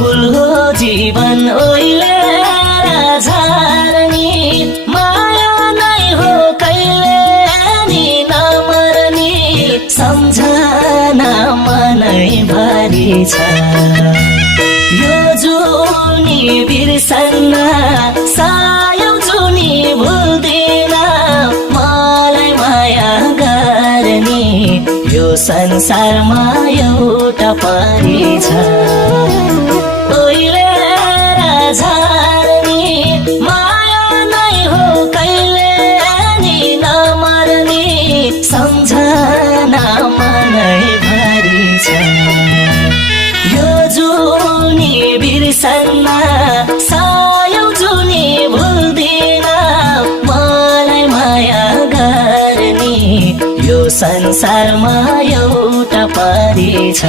फूल हो जीवन ओइलेर झर्ने माया नै हो कहिले नि नमर्ने सम्झना मनैभरि छ यो जुनी बिर्सन्न सायौं जुनी भुल्दिन मलाई माया गर्ने यो संसारमा एउटा परी छ ओइलेर झर्ने माया नै हो कहिले नि नमर्ने सम्झना मनैभरि छ यो जुनी बिर्सन्न सायौं जुनी भुल्दिन मलाई माया गर्ने यो संसारमा एउटा परी छ।